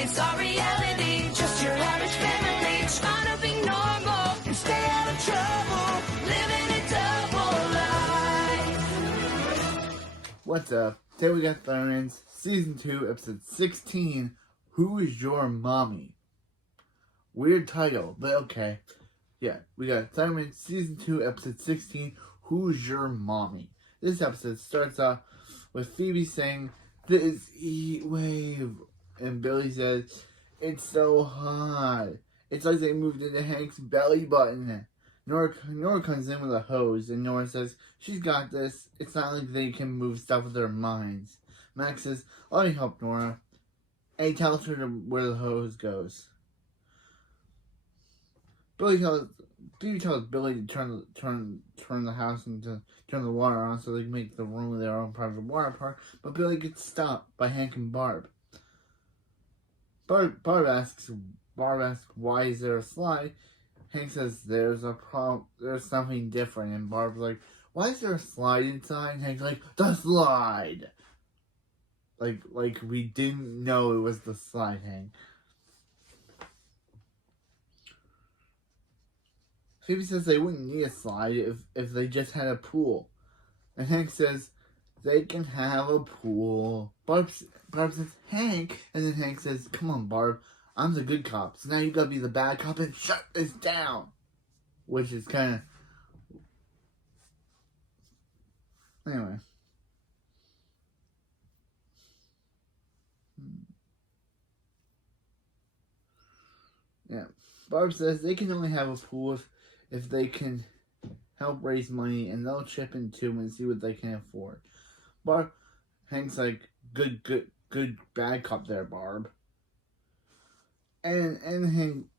It's our reality, just your average family. Trying to be normal and stay out of trouble. Living a double life. What's up? Today we got Thurman's Season 2, Episode 16, Who is Your Mommy? Weird title, but okay. Yeah, we got Thurman Season 2, Episode 16, Who's Your Mommy? This episode starts off with Phoebe saying, "This heat wave." And Billy says, "It's so hot. It's like they moved into Hank's belly button." Nora comes in with a hose, and Nora says, "She's got this. It's not like they can move stuff with their minds." Max says, "Let me help Nora." And he tells her where the hose goes. Phoebe tells Billy to turn the house and to turn the water on so they can make the room their own private water park. But Billy gets stopped by Hank and Barb. Barb asks, "Why is there a slide?" Hank says, "There's something different." And Barb's like, "Why is there a slide inside?" And Hank's like, "The slide!" Like we didn't know it was the slide, Hank. Phoebe says they wouldn't need a slide if they just had a pool. And Hank says, "They can have a pool." Barb says, "Hank," and then Hank says, "Come on, Barb, I'm the good cop, so now you gotta be the bad cop and shut this down." Which is kind of... Anyway. Yeah. Barb says they can only have a pool if they can help raise money, and they'll chip in too and see what they can afford. Hank's like, good, bad cop there, Barb. And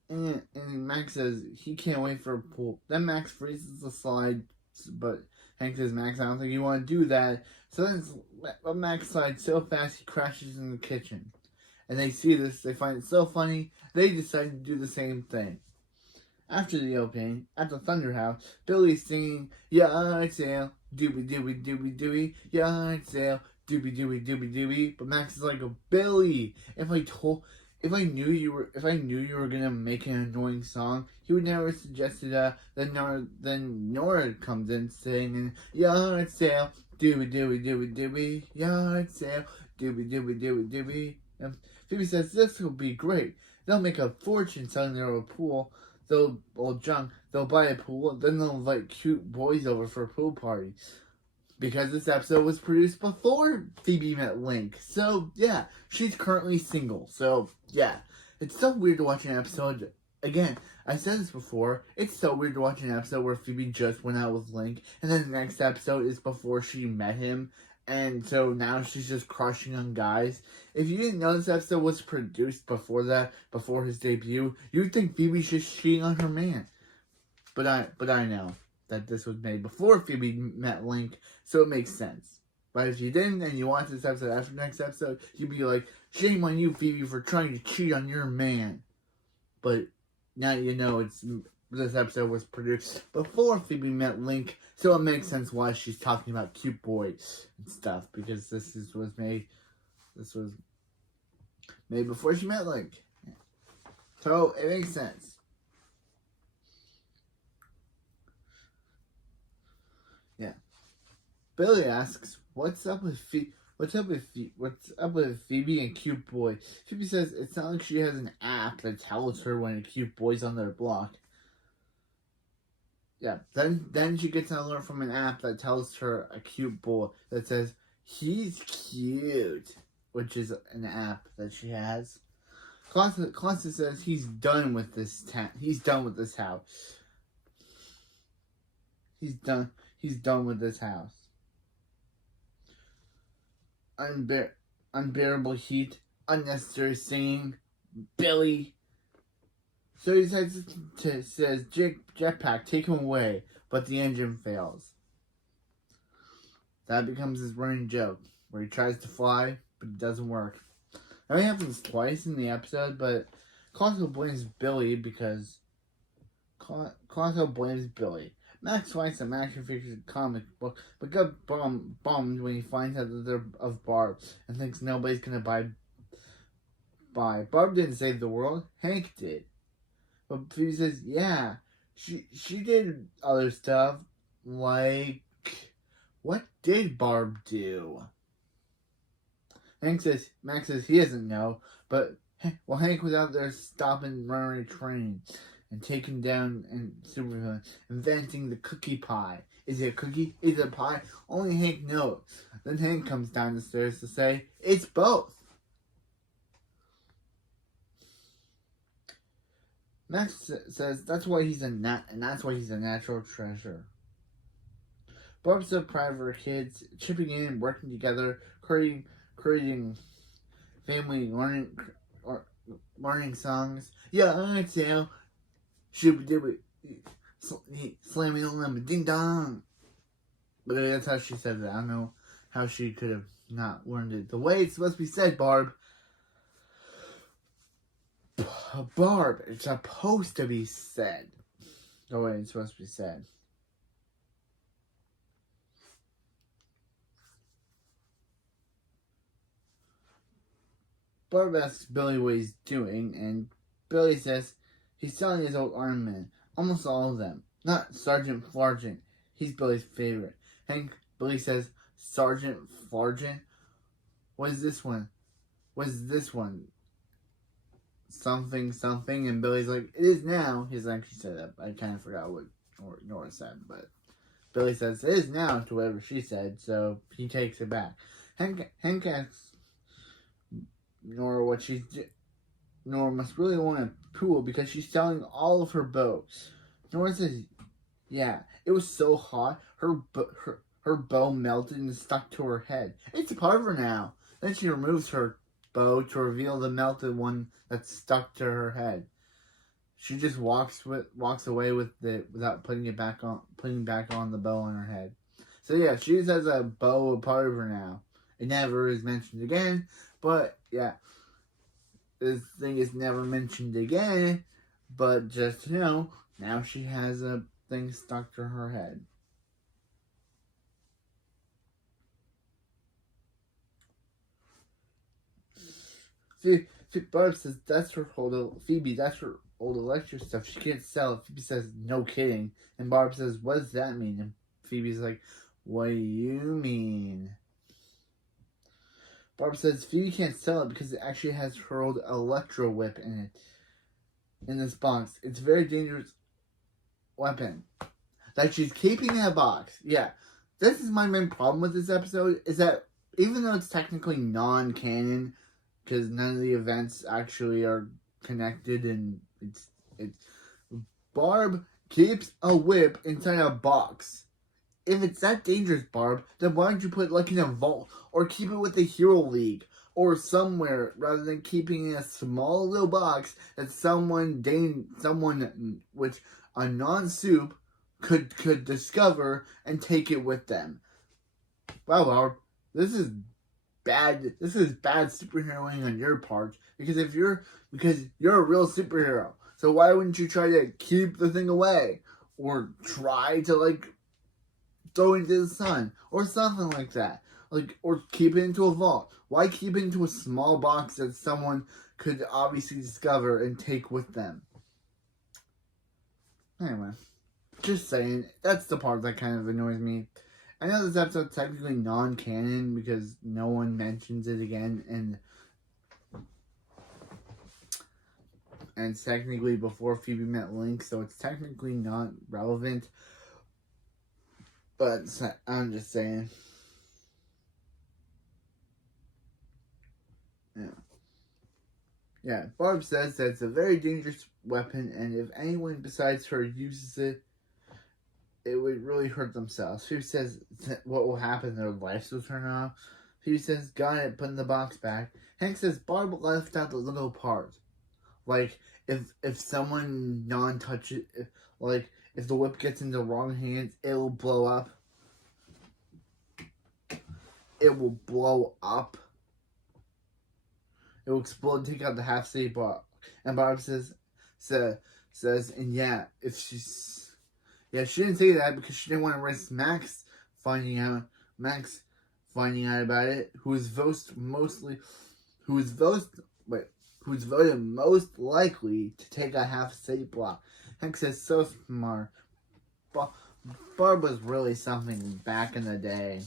Max says he can't wait for a pool. Then Max freezes the slide, but Hank says, "Max, I don't think you want to do that." So then Max slides so fast he crashes in the kitchen. And they see this, they find it so funny, they decide to do the same thing. After the opening, at the Thunder House, Billy's singing, "Yard sale, doobie doobie doobie doobie, yard sale, doobie doobie doobie doobie." But Max is like, "Billy, if I knew you were gonna make an annoying song, he would never have suggested that." Then Nora comes in singing, "Yard sale, doobie doobie doobie doobie, yard sale, doobie doobie doobie doobie." And Phoebe says this will be great. They'll make a fortune selling their old pool. They'll buy a pool, then they'll invite cute boys over for a pool party. Because this episode was produced before Phoebe met Link. So, yeah, she's currently single. So, yeah. It's so weird to watch an episode. Again, I said this before. It's so weird to watch an episode where Phoebe just went out with Link. And then the next episode is before she met him. And so now she's just crushing on guys. If you didn't know this episode was produced before his debut, you'd think Phoebe's just cheating on her man. But I know that this was made before Phoebe met Link, so it makes sense. But if you didn't and you watched this episode after the next episode, you'd be like, "Shame on you, Phoebe, for trying to cheat on your man." But now you know this episode was produced before Phoebe met Link, so it makes sense why she's talking about cute boys and stuff, because this was made before she met Link. So it makes sense. Yeah. Billy asks, "What's up with Phoebe and cute boy?" Phoebe says it's not like she has an app that tells her when a cute boy's on their block. Yeah. Then she gets an alert from an app that tells her a cute boy that says he's cute, which is an app that she has. Constance says he's done with this He's done with this house. He's done with this house. Unbearable heat, unnecessary singing, Billy. So he says, "Jetpack, take him away," but the engine fails. That becomes his running joke, where he tries to fly, but it doesn't work. Now, it happens twice in the episode, but Cosmo blames Billy because Max finds some action figures comic book, but got bummed when he finds out that they're of Barb and thinks nobody's gonna buy by. Barb didn't save the world. Hank did. But Phoebe says, yeah, she did other stuff. Like, what did Barb do? Max says he doesn't know, but Hank was out there stopping running a train and taking down and supervillain, inventing the cookie pie. Is it a cookie? Is it a pie? Only Hank knows. Then Hank comes down the stairs to say, it's both. Max says that's why he's a natural treasure. Barb's so proud of her kids, chipping in, working together, creating family learning songs. Yeah, I tell. Shooby slamming on them, ding dong. But that's how she said it. I don't know how she could have not learned it the way it's supposed to be said, Barb. Barb, it's supposed to be said the way it's supposed to be said. Barb asks Billy what he's doing, and Billy says he's selling his old armament, almost all of them. Not Sergeant Flargent. He's Billy's favorite. Billy says, Sergeant Flargent? What is this one? Something, and Billy's like, it is now. He's actually said that. I kind of forgot what Nora said, but Billy says, it is now to whatever she said, so he takes it back. Hank asks Nora what she's Nora must really want a pool because she's selling all of her bows. Nora says, yeah, it was so hot, her bow melted and stuck to her head. It's a part of her now. Then she removes her bow to reveal the melted one that's stuck to her head. She just walks away with it without putting back on the bow on her head. So yeah, she has a bow a part of her now. It never is mentioned again, but yeah, this thing is never mentioned again. But just to know, now she has a thing stuck to her head. See, Barb says that's her old Phoebe. That's her old electress stuff. She can't sell it. Phoebe says, "No kidding." And Barb says, "What does that mean?" And Phoebe's like, "What do you mean?" Barb says Phoebe can't sell it because it actually has her old electro whip in it. In this box, it's a very dangerous weapon that she's keeping in a box. Yeah, this is my main problem with this episode. Is that even though it's technically non-canon, because none of the events actually are connected, and it's Barb keeps a whip inside a box. If it's that dangerous, Barb, then why don't you put it like in a vault or keep it with the Hero League or somewhere rather than keeping it in a small little box that someone with a non-soup could discover and take it with them. Wow, Barb, this is bad superheroing on your part because you're a real superhero. So why wouldn't you try to keep the thing away or try to throw it into the sun or something like that, or keep it into a vault? Why keep it into a small box that someone could obviously discover and take with them? Anyway, just saying, that's the part that kind of annoys me. I know this episode's technically non-canon because no one mentions it again, and it's technically before Phoebe met Link, so it's technically not relevant. But I'm just saying. Yeah, Barb says that it's a very dangerous weapon, and if anyone besides her uses it, it would really hurt themselves. Phoebe says what will happen, their lights will turn off. Phoebe says, got it, put in the box back. Hank says Barb left out the little part. If someone non-touch it, if the whip gets in the wrong hands, it will blow up. It will blow up. It will explode, take out the half-city block. And Barb says, and yeah, she didn't say that because she didn't want to risk Max finding out about it, who is who's voted most likely to take a half-city block. Hank says, so smart. Barb was really something back in the day.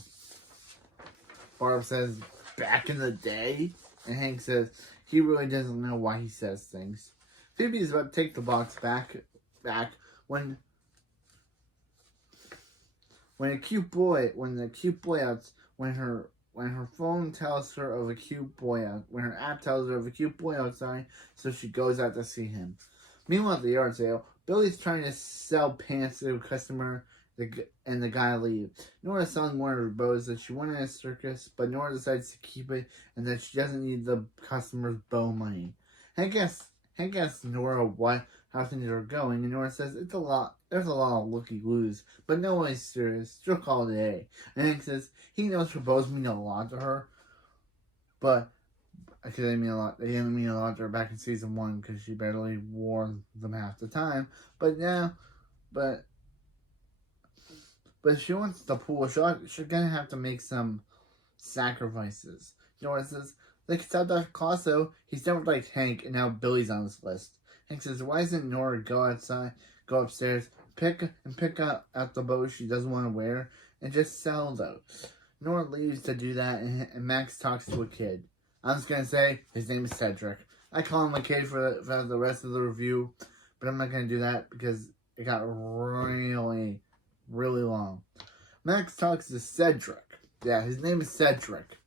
Barb says, back in the day? And Hank says, he really doesn't know why he says things. Phoebe is about to take the box back when her cute boy tells her of a cute boy when her app tells her of a cute boy outside, so she goes out to see him. Meanwhile, at the yard sale, Billy's trying to sell pants to a customer, and the guy leaves. Nora's selling one of her bows that she won in a circus, but Nora decides to keep it and that she doesn't need the customer's bow money. Hank asks Nora how things are going, and Nora says there's a lot of looky-loos, but no one is serious. She'll call it a day. And Hank says he knows her bows mean a lot to her, but actually they didn't mean a lot to her back in season 1 because she barely wore them half the time. But if she wants the pool, she's gonna have to make some sacrifices. Nora says, they could tell Dr. Clauso he's never liked Hank, and now Billy's on his list. Hank says, why doesn't Nora go upstairs, pick out the bows she doesn't want to wear, and just sell those? Nora leaves to do that, and Max talks to a kid. I'm just gonna say, his name is Cedric. I call him a kid for the rest of the review, but I'm not gonna do that because it got really, really long. Max talks to Cedric. Yeah, his name is Cedric.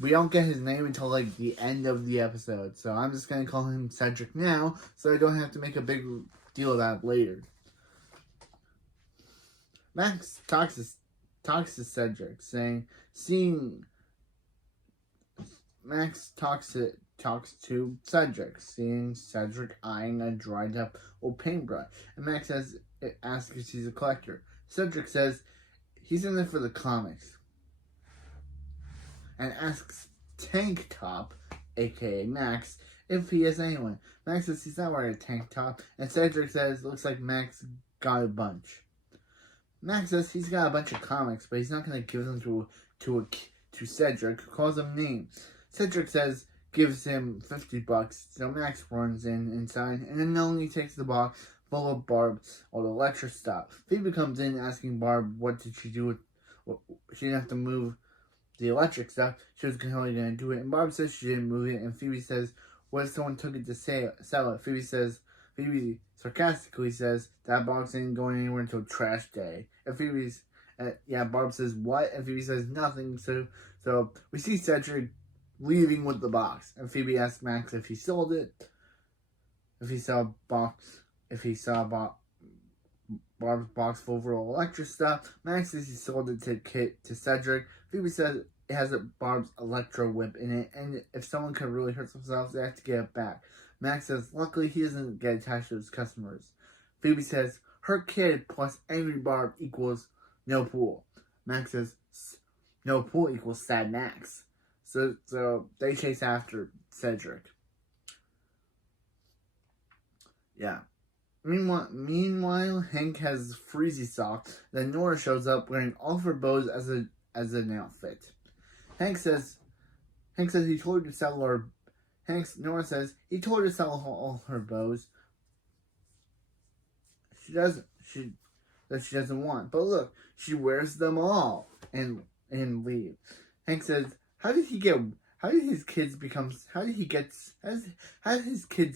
We don't get his name until like the end of the episode, so I'm just gonna call him Cedric now, so I don't have to make a big deal about it later. Max talks to Cedric, Max talks to Cedric, seeing Cedric eyeing a dried up old paintbrush, and Max asks if he's a collector. Cedric says he's in it for the comics, and asks Tank Top, aka Max, if he has anyone. Max says he's not wearing a tank top, and Cedric says looks like Max got a bunch. Max says he's got a bunch of comics, but he's not going to give them to Cedric, who calls him names. Cedric gives him $50, so Max runs inside, and then only takes the box full of Barb or the electress stuff. Phoebe comes in asking Barb what did she do with, she didn't have to move the electric stuff, she was only going to do it, and Barb says she didn't move it, and Phoebe says, what if someone took it to sell it? Phoebe sarcastically says, that box ain't going anywhere until trash day. And Barb says, what? And Phoebe says, nothing, so we see Cedric leaving with the box, and Phoebe asks Max if he sold it, if he saw Barb's box full of electric stuff. Max says he sold it to Cedric. Phoebe says it has Barb's electro whip in it, and if someone could really hurt themselves, they have to get it back. Max says luckily he doesn't get attached to his customers. Phoebe says her kid plus angry Barb equals no pool. Max says no pool equals sad Max. So they chase after Cedric. Yeah. Meanwhile, Hank has Freezy socks. Then Nora shows up wearing all of her bows as an outfit. Nora says he told her to sell all her bows. She doesn't want. But look, she wears them all and leaves. Hank says, how did his kids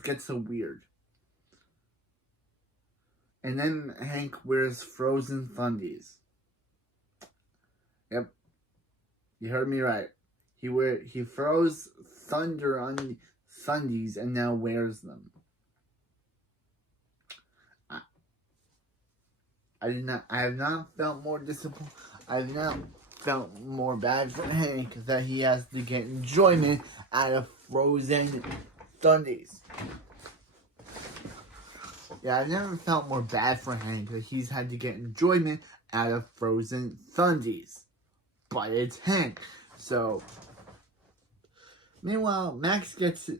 get so weird? And then Hank wears frozen thundies. Yep. You heard me right. He froze thunder on thundies and now wears them. I have not felt more disappointed. I have not felt more bad for Hank that he has to get enjoyment out of frozen thundies. Yeah, I've never felt more bad for Hank that he's had to get enjoyment out of frozen thundies. But it's Hank. So, meanwhile, Max gets to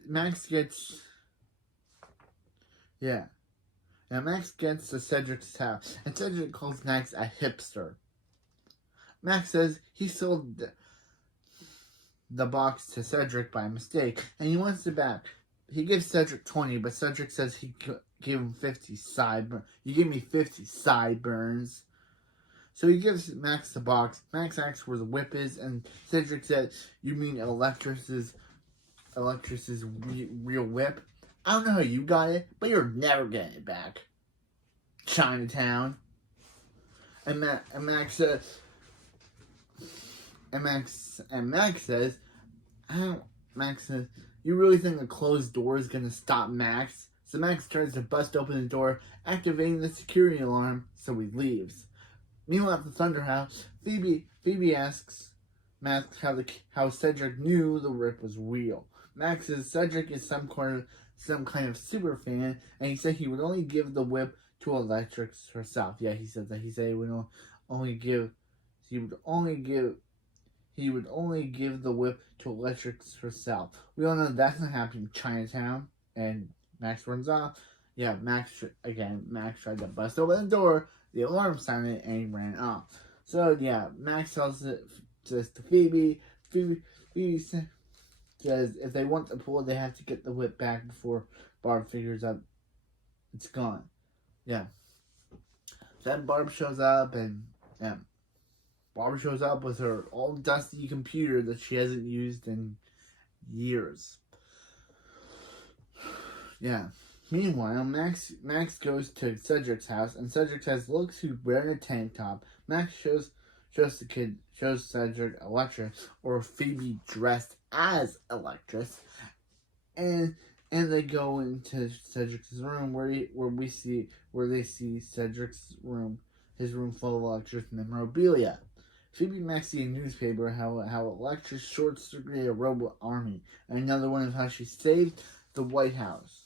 Cedric's house, and Cedric calls Max a hipster. Max says he sold the box to Cedric by mistake, and he wants it back. he gives Cedric 20, but Cedric says he gave him 50 sideburns. You give me 50 sideburns. So he gives Max the box. Max asks where the whip is, and Cedric said, "You mean Electress's real whip? I don't know how you got it, but you're never getting it back." Chinatown. And Max says, Max says, "You really think a closed door is gonna stop Max?" So Max tries to bust open the door, activating the security alarm, so he leaves. Meanwhile, at the Thunder House, Phoebe asks Max how Cedric knew the rip was real. Max says Cedric is some kind of super fan, and he said he would only give the whip to Electress herself. Yeah, he said that. He said he would only give the whip to Electress herself. We all know that's not happening in Chinatown, and Max runs off. Yeah, Max tried to bust open the door. The alarm sounded, and he ran off. So yeah, Max tells it to Phoebe. Phoebe says if they want the pool, they have to get the whip back before Barb figures out it's gone. Yeah. Then Barb shows up, and yeah, Barb shows up with her old dusty computer that she hasn't used in years. Yeah. Meanwhile, Max goes to Cedric's house, and Cedric says, "Look who's wearing a tank top." Max shows Cedric Electress, or Phoebe dressed as Electress, and they go into Cedric's room where they see Cedric's room, his room full of Electress memorabilia. Phoebe and Max see a newspaper how Electress short-circuited a robot army, and another one of how she saved the White House.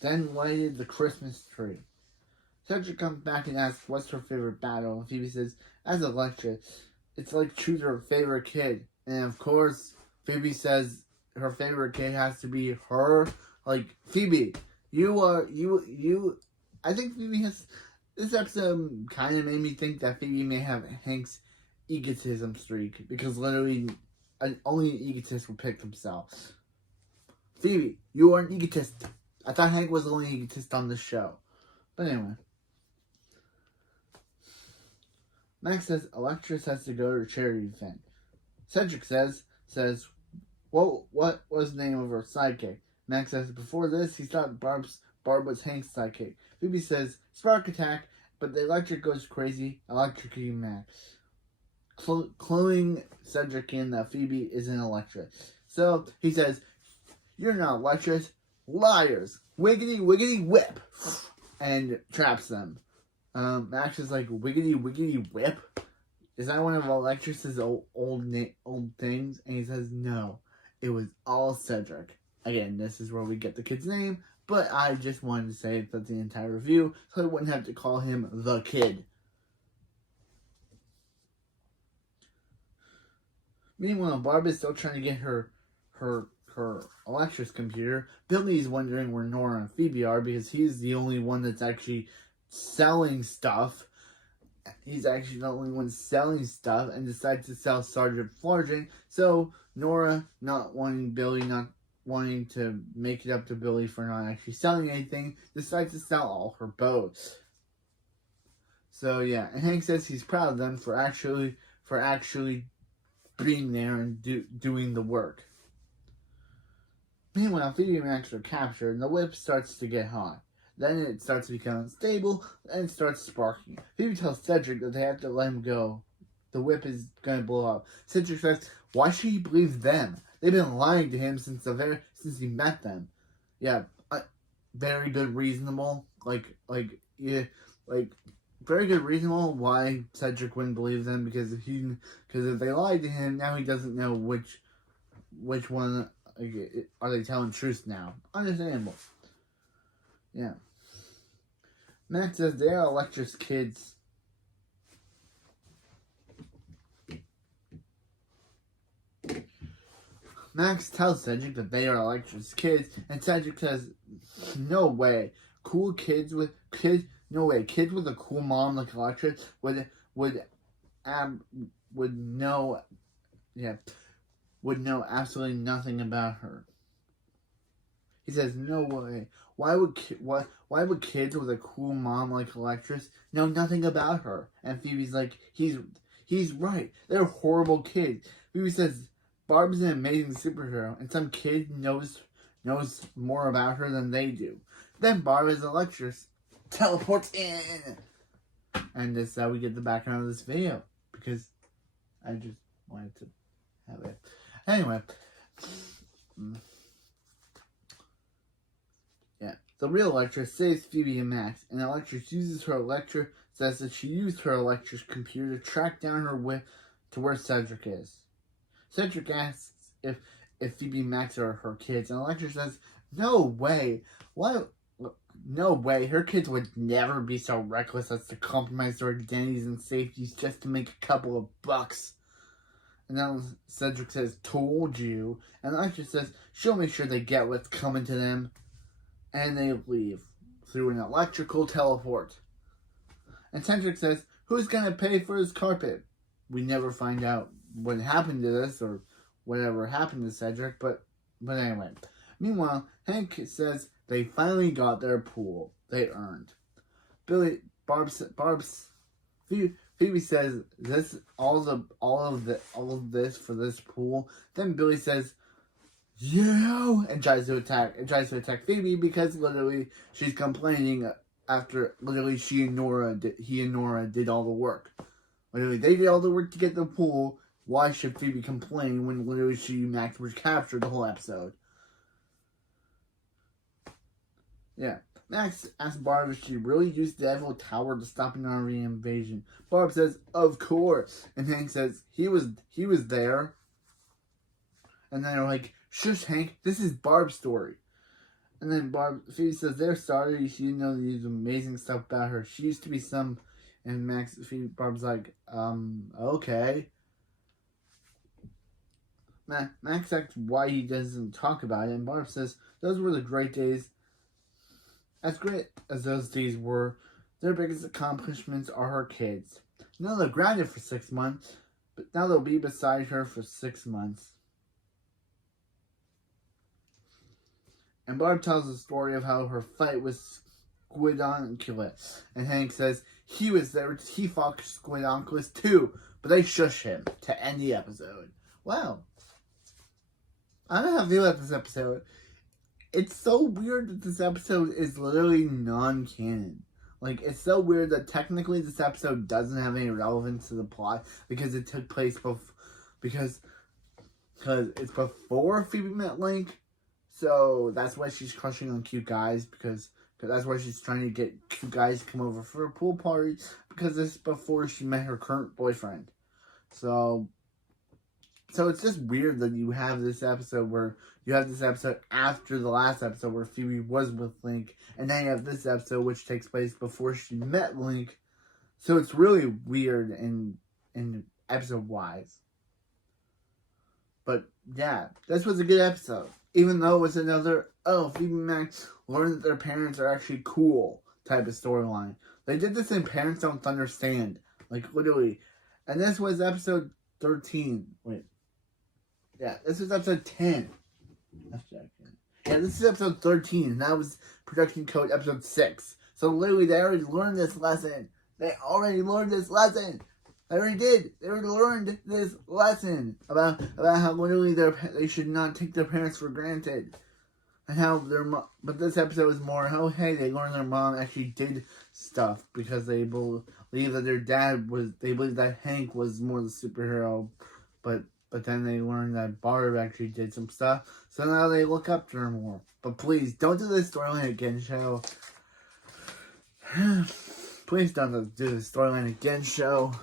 Then lighted the Christmas tree. Cedric comes back and asks what's her favorite battle, and Phoebe says, as Electra, it's like choose her favorite kid. And of course, Phoebe says her favorite kid has to be her. Like, Phoebe, I think Phoebe has, this episode kind of made me think that Phoebe may have Hank's egotism streak, because literally only an egotist will pick themselves. Phoebe, you are an egotist. I thought Hank was the only egotist on the show. But anyway. Max says Electress has to go to a charity event. Cedric says, what was the name of her sidekick? Max says, before this, he thought Barb was Hank's sidekick. Phoebe says, Spark Attack, but the Electric goes crazy, electrocuting Max. Cluing Cedric in that Phoebe isn't Electress. So, he says, you're not Electress. Liars! Wiggity, wiggity, whip! And traps them. Max is like, wiggity, wiggity, whip? Is that one of Electress's old things? And he says, no. It was all Cedric. Again, this is where we get the kid's name, but I just wanted to say that the entire review, so I wouldn't have to call him the kid. Meanwhile, Barb is still trying to get her Electress computer. Billy's wondering where Nora and Phoebe are because he's the only one that's actually selling stuff. He's actually the only one selling stuff and decides to sell Sergeant Flargent. So Nora, not wanting to make it up to Billy for not actually selling anything, decides to sell all her boats. So yeah, and Hank says he's proud of them for actually being there and doing the work. Meanwhile, Phoebe and Max are captured, and the whip starts to get hot. Then it starts to become unstable, and it starts sparking. Phoebe tells Cedric that they have to let him go. The whip is going to blow up. Cedric says, why should he believe them? They've been lying to him since he met them. Yeah, very good reasonable. Very good reasonable why Cedric wouldn't believe them, because if they lied to him, now he doesn't know which one. Are they telling truth now? Understandable. Yeah. Max says they are Electress kids. Max tells Cedric that they are Electress kids, and Cedric says, no way. Kids with a cool mom like Electress would know would know absolutely nothing about her. He says, "No way. Why would kids with a cool mom like Electress know nothing about her?" And Phoebe's like, "He's right. They're horrible kids." Phoebe says, "Barb's an amazing superhero, and some kid knows more about her than they do." Then Barb as Electress teleports in, and this is how we get the background of this video, because I just wanted to have it. Anyway. The real Electra saves Phoebe and Max, and Electress says that she used her Electress computer to track down her way to where Cedric is. Cedric asks if Phoebe and Max are her kids, and Electra says, "No way. Why? No way. Her kids would never be so reckless as to compromise their identities and safeties just to make a couple of bucks." And then Cedric says, "Told you." And Electra says she'll make sure they get what's coming to them. And they leave through an electrical teleport. And Cedric says, "Who's going to pay for his carpet?" We never find out what happened to this or whatever happened to Cedric, but anyway. Meanwhile, Hank says they finally got their pool they earned. Phoebe says this all of this for this pool. Then Billy says, "Yeah," and tries to attack Phoebe because literally she's complaining after literally he and Nora did all the work. Literally they did all the work to get the pool. Why should Phoebe complain when literally she and Max were captured the whole episode? Yeah. Max asks Barb if she really used the Eiffel Tower to stop an army invasion. Barb says, "Of course," and Hank says he was there. And then they're like, "Shush, Hank, this is Barb's story." And then Phoebe says they're sorry. She didn't know these amazing stuff about her. She used to be some. And Barb's like, okay. Max asks why he doesn't talk about it. And Barb says, "Those were the great days. As great as those days were, their biggest accomplishments are her kids. Now they're grounded for 6 months, but now they'll be beside her for 6 months." And Barb tells the story of how her fight with Squidonculus. And Hank says he was there. He fought Squidonculus too, but they shush him to end the episode. Wow. I don't know how to feel about this episode. It's so weird that this episode is literally non-canon. Like, it's so weird that technically this episode doesn't have any relevance to the plot because it took place because it's before Phoebe met Link. So that's why she's crushing on cute guys, because that's why she's trying to get cute guys to come over for a pool party, because this is before she met her current boyfriend. So it's just weird that you have this episode after the last episode where Phoebe was with Link, and then you have this episode which takes place before she met Link. So it's really weird in episode wise. But yeah, this was a good episode. Even though it was another, Phoebe and Max learn that their parents are actually cool type of storyline. They did this in Parents Don't Understand. Like, literally. And this was episode 13. Wait. Yeah, this was episode 10. Yeah, this is episode 13. And that was production code episode 6. So, literally, they already learned this lesson. They already learned this lesson. They already did. They already learned this lesson about how literally they should not take their parents for granted, and how but this episode is more how they learned their mom actually did stuff because they believe that their dad was. They believe that Hank was more the superhero, but then they learned that Barb actually did some stuff. So now they look up to her more. But please don't do this storyline again, show. Please don't do this storyline again, show.